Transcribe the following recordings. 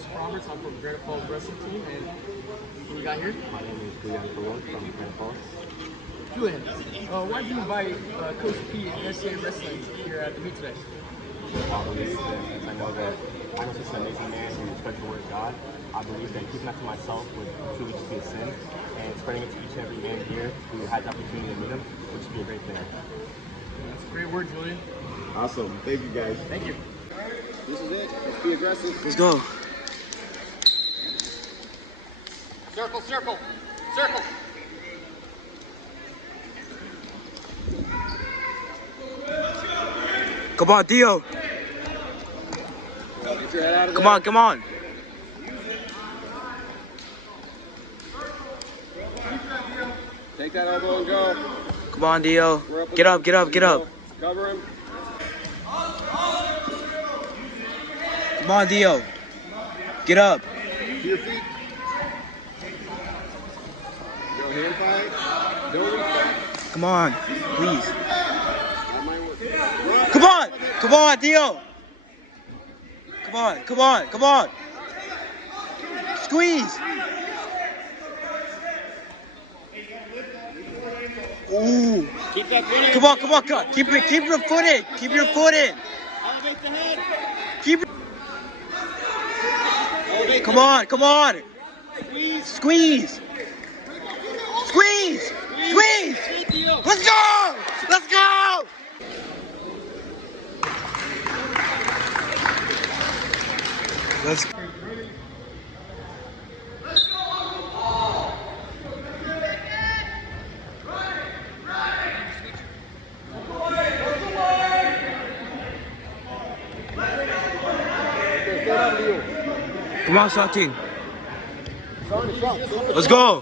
Joseph Roberts. I'm from Granite Falls Wrestling Team, and who we got here? My name is Julian from Granite Falls. Julian, why did you invite Coach P and SCA Wrestling here at the meet today? I believe that, as I know that I'm such an amazing man who spreads the word of God. I believe that keeping that to myself would truly just be a sin, and spreading it to each and every man here who has the opportunity to meet him would just be a great thing. That's a great word, Julian. Awesome. Thank you, guys. Thank you. This is it. Let's be aggressive. Let's go. Circle, circle, circle. Come on, Dio. Get your head out of there. Come on, come on. Take that elbow and go. Come on, Dio. Get up, get up, get up. Cover him. Come on, Dio. Get up. To your feet. Go hand fight. Don't respect. Come on, please. That might work. Come on. Come on, Dio. Come on, come on, come on. Squeeze. Ooh. Keep that foot in. Come on, come on, come on. Keep your foot in. Keep your foot in. Elevate the head. Keep it. Elevate Come on, come on. Squeeze. Squeeze. Squeeze. Squeeze. Let's go. Let's go. Let's go. Come on, Satin. Let's go.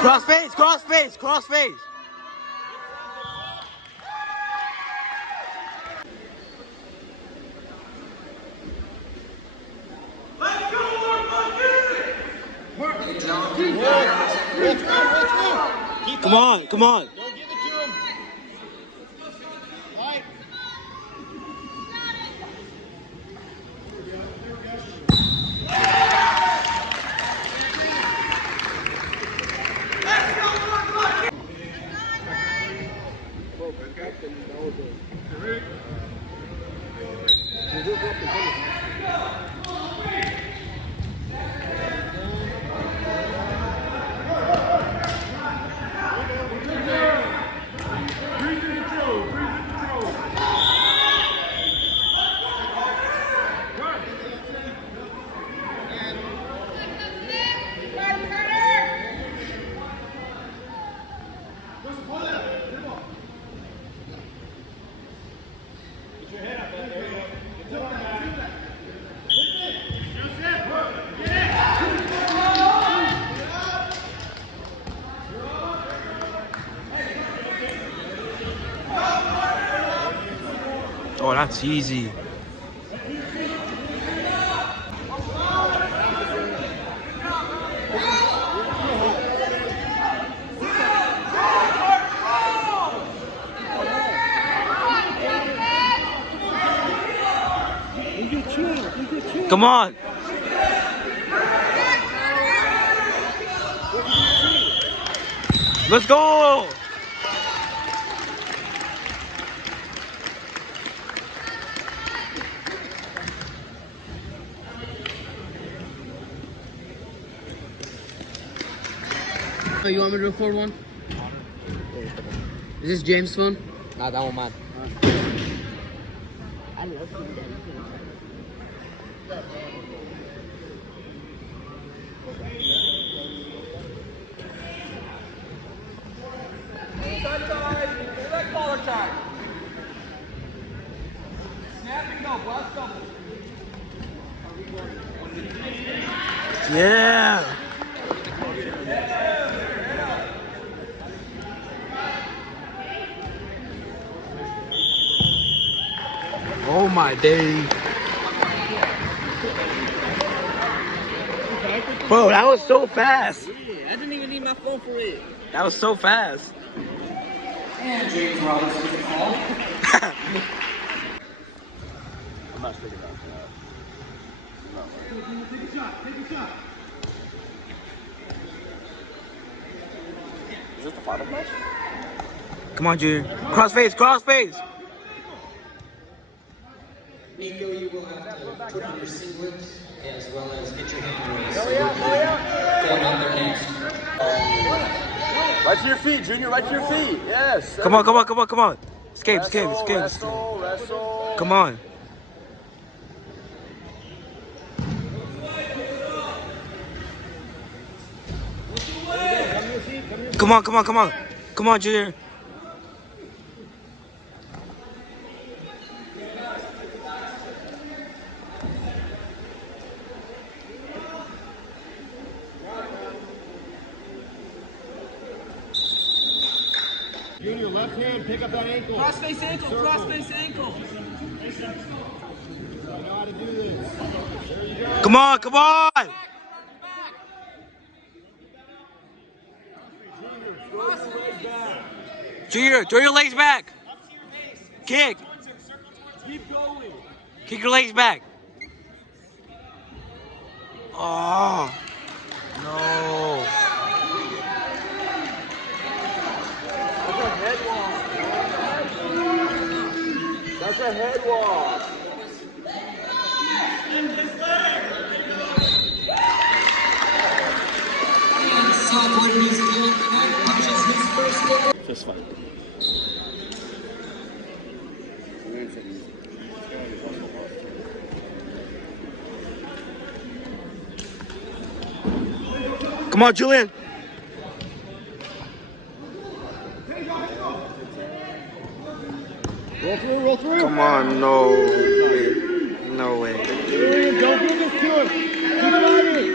Cross face, cross face, cross face. Come on, come on. Don't give it to him. All right. Oh, that's easy. Come on. Let's go. Oh, you want me to record one? Is this James' phone? Nah, that one mine. I love you. Collar tie. Snap and go, blast double. Yeah. Oh my day. Bro, that was so fast. Yeah, I didn't even need my phone for it. That was so fast. And James Roberts with the call. I'm not sticking out for that. No. Take a shot. Is this the final match? Come on, Julian. Cross face. Nico, you will have to put on your singlet as well as get your hand raised. Going out there next. Right to your feet, Junior. Right to your feet. Yes. Come on. Escape. Wrestle. Come on. Come on, Julian. Junior, left hand, pick up that ankle. Crossface ankle. Circle. Crossface ankle. You know how to do this. There you go. Come on. Junior, throw your legs back. Kick. Keep going. Kick your legs back. Oh. No. That's a head walk. And Southwood, New Zealand, tonight punches his first hit. Just fine. Come on, Julian. Roll through. Come on, no way. Julian, don't do this to him. Keep fighting.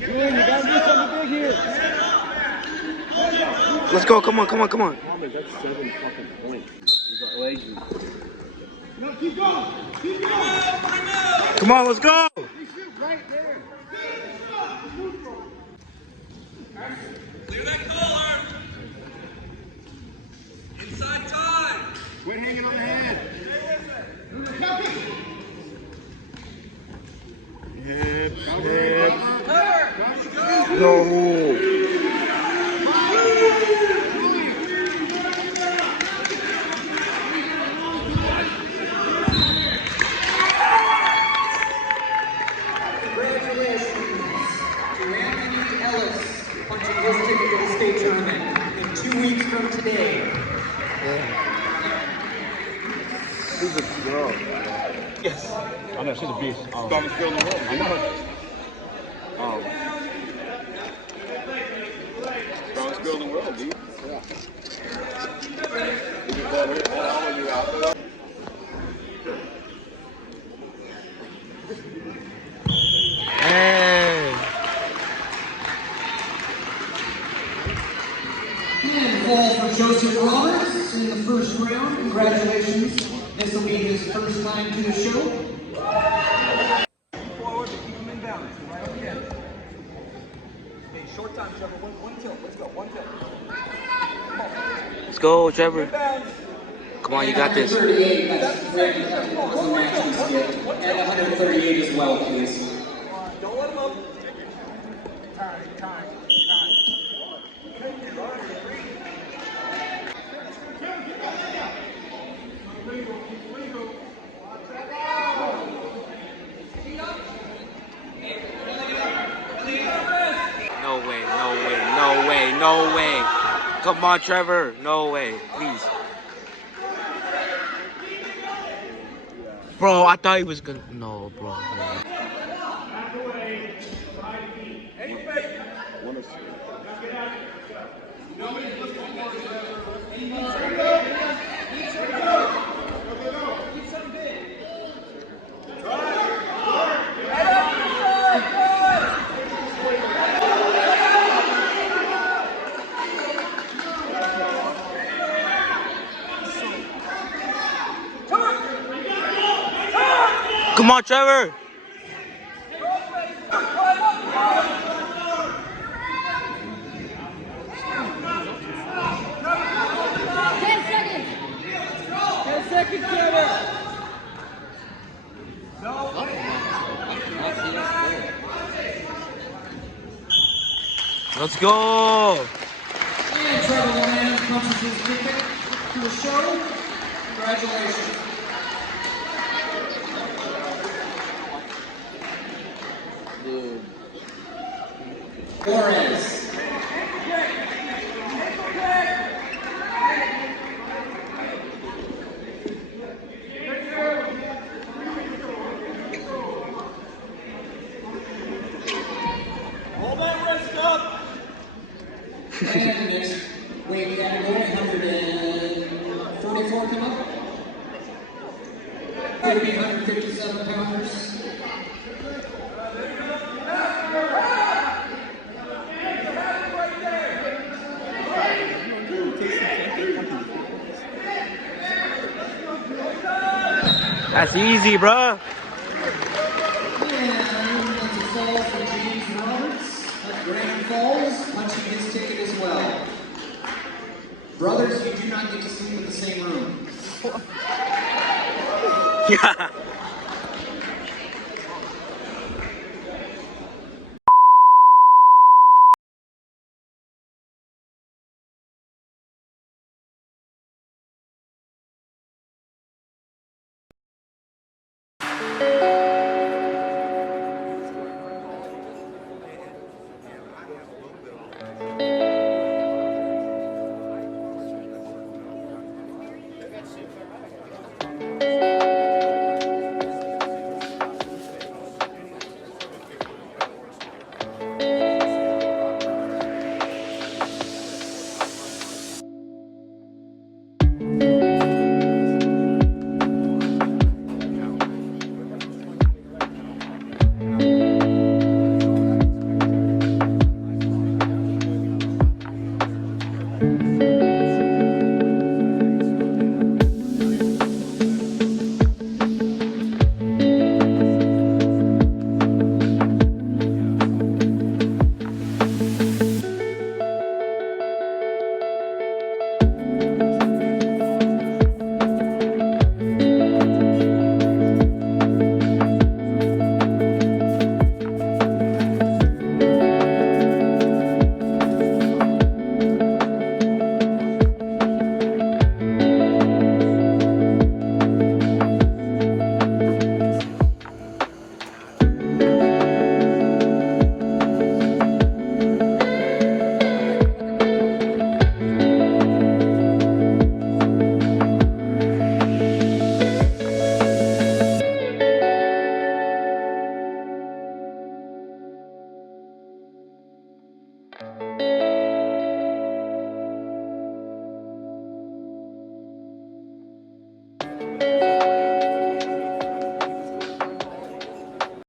Julian, you gotta do something big here. Let's go. Come on. That's 7 fucking points. He's got legs. No, keep going. Come on, let's go. Right there. Clear that collar. Inside time. Quit hanging on the head. No. Punching his ticket to the state tournament in 2 weeks from today. She's a girl. Yes. I know, she's a beast. Strongest girl in the world. I know. Strongest girl in the world, dude. Yeah. Hey. And fall for Joseph Roberts in the first round. Congratulations. This will be his first time to the show. Forward, but keep him in balance. Right on the end. Hey, short time, Trevor. One tilt. Let's go. One tilt. Let's go, Trevor. Balance. Come on, you got this. 138, that's Greg was a matching stick. At 138 as well, please. Don't let him up. Time. No way. Come on, Trevor. No way. Please. Bro, I thought he was gonna. No, bro. Come on, Trevor. seconds, Trevor. Let's go. And Trevor Julian punches his ticket to the show. Congratulations. Flores. Hold that wrist up. And next weight category, 144 come up. Going to be 157 pounders. That's easy, bro. And that's a fall for James Roberts at Grand Falls, punching his ticket as well. Brothers, you do not get to sleep in the same room. Yeah.